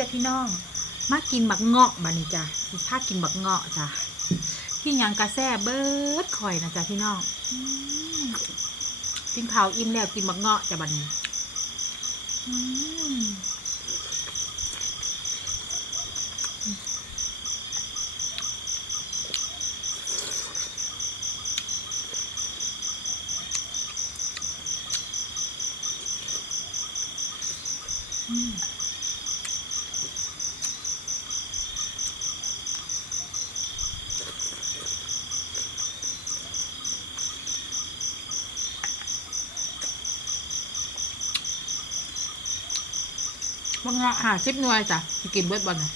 จ้ะพี่น้อง มากินบักเงาะบานี่จ้ะสิพากินบักเงาะจ้ะที่ยังกระแซ่เบิดข่อยนะจ้ะพี่น้องกินข้าวอิ่มแล้วกินบักเงาะจ้ะบัดนี้อืม บังเงาะหาสิบหน่วยจ้ะสิกินเบิดบอลนะ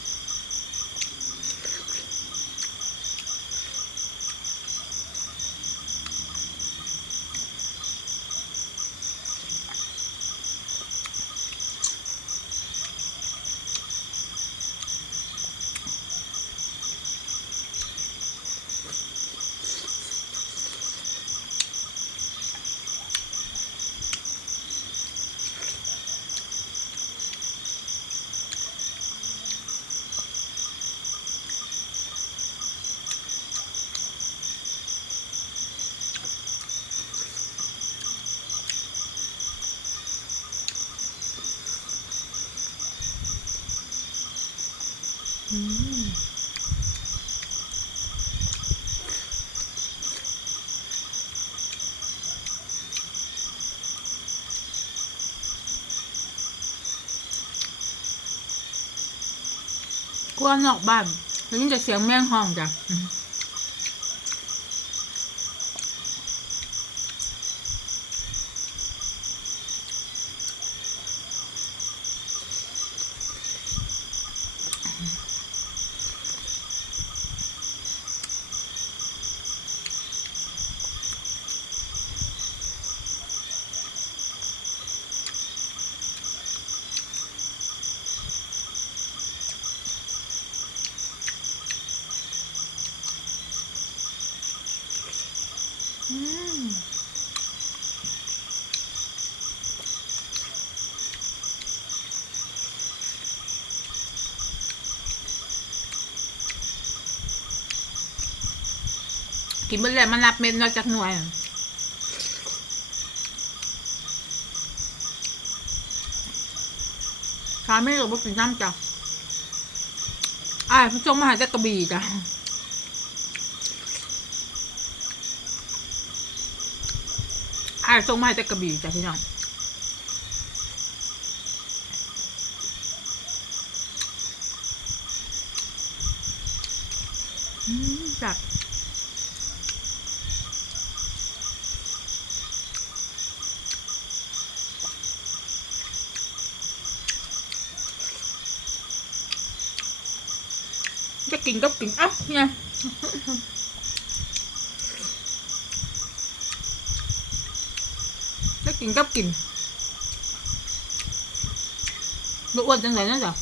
กลัวนอกบ้านแล้วนี่จะเสียงแมงห้องจ้ะ อืมอืมกินไปแล้วมันรับเม็ดนอกจากหน่วยอะข้าไม่รู้ว่ากินน้ำจ้ะอ้าผู้ชมมาหาจากกระบี่จ้ะ อ่าส่งมาให้แต่กระบี่จ้ะพี่น้องจัดจะกินก็กินอ้าเนี่ยได้ กินกับกินบ่อ้วนจังไหนนั่นจ้ะ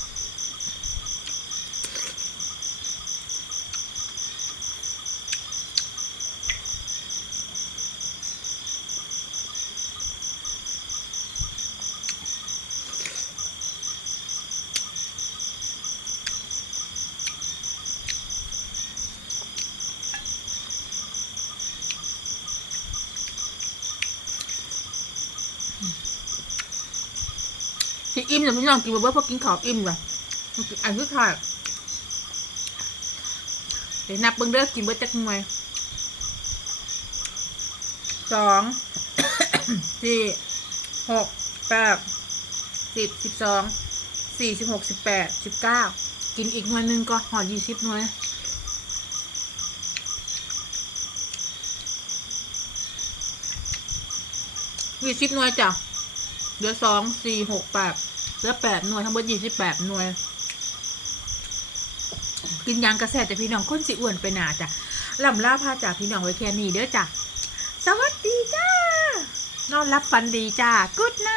สิอิ่มแต่พี่น้องกินบ่เบิดเพราะกินข้าวอิ่มจ้ะอันคือขาดเดี๋ยวนับเบิ่งเด้อกินเบิดจักหน่วยสองสี่หกแปดสิบสิบสองสี่สิบหกสิบแปดสิบเก้ากินอีกหน่วยหนึงก็ห่อยี่สิบหน่วยยี่สิบหน่วยจ้ะ เหลือสองสี่หกแปดเหลือแปดหน่วยทั้งหมดยี่สิบแปดหน่วย กินยางกระแสแต่พี่น้องคนสิอ้วนไปหนาจ้ะลำลาพาจากพี่น้องไว้แค่นี้เด้อจ้ะ สวัสดีจ้านอนรับฝันดีจ้า กุดไน